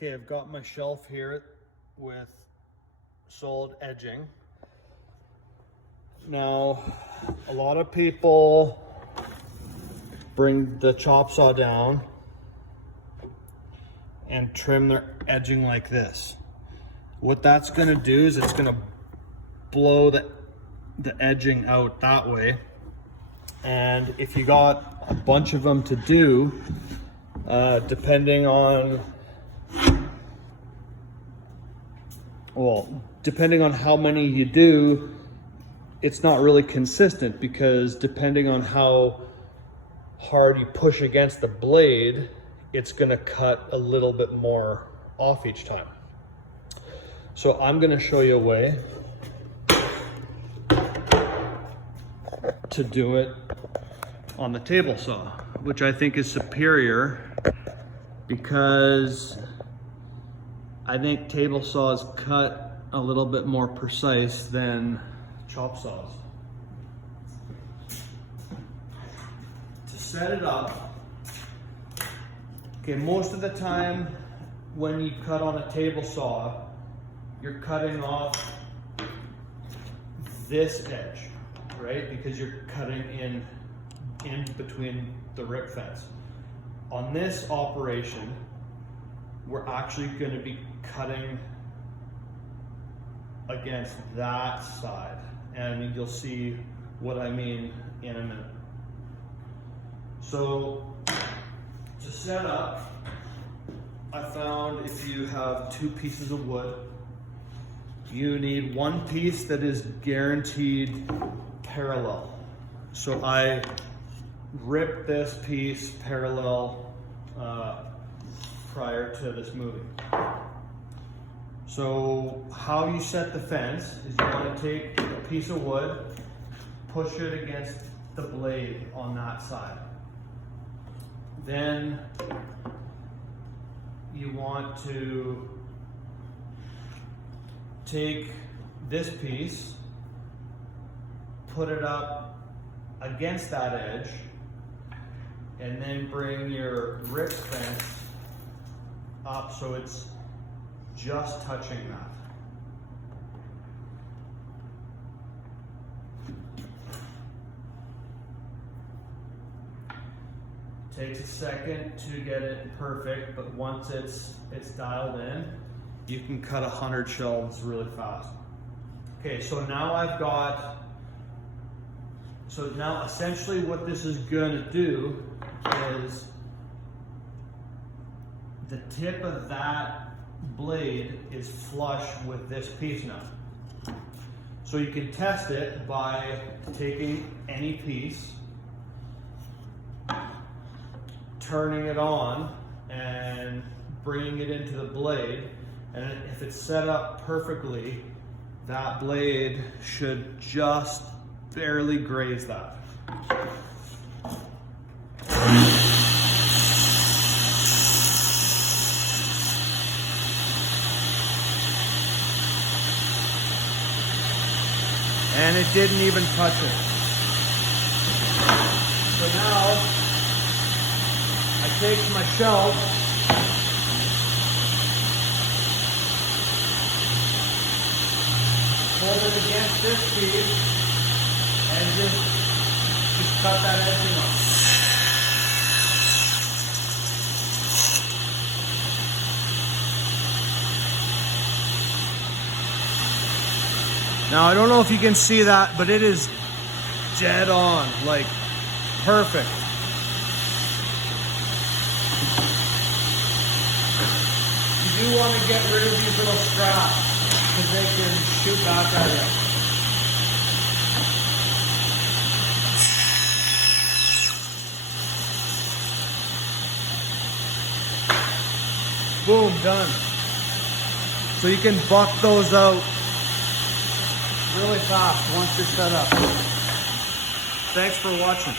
Okay, I've got my shelf here with solid edging. Now, a lot of people bring the chop saw down and trim their edging like this. What that's gonna do is it's gonna blow the edging out that way. And if you got a bunch of them to do, depending on how many you do, it's not really consistent, because depending on how hard you push against the blade, it's gonna cut a little bit more off each time. So I'm gonna show you a way to do it on the table saw, which I think is superior, because I think table saws cut a little bit more precise than chop saws. To set it up, okay, most of the time when you cut on a table saw, you're cutting off this edge, right? Because you're cutting in between the rip fence. On this operation, we're actually going to be cutting against that side, and you'll see what I mean in a minute. So to set up, I found if you have 2 pieces of wood, you need 1 piece that is guaranteed parallel. So I ripped this piece parallel prior to this moving. So how you set the fence is you want to take a piece of wood, push it against the blade on that side. Then you want to take this piece, put it up against that edge, and then bring your rip fence up so it's just touching that. Takes a second to get it perfect, but once it's dialed in, you can cut 100 shelves really fast. Okay, so now essentially what this is going to do is the tip of that blade is flush with this piece now. So you can test it by taking any piece, turning it on and bringing it into the blade, and if it's set up perfectly, that blade should just barely graze that. And it didn't even touch it. So now I take my shelf, hold it against this piece, and just cut that edging off. Now I don't know if you can see that, but it is dead on, like perfect. You do want to get rid of these little straps because they can shoot back at you. Boom, done. So you can buck those out really fast once you're set up. Thanks for watching.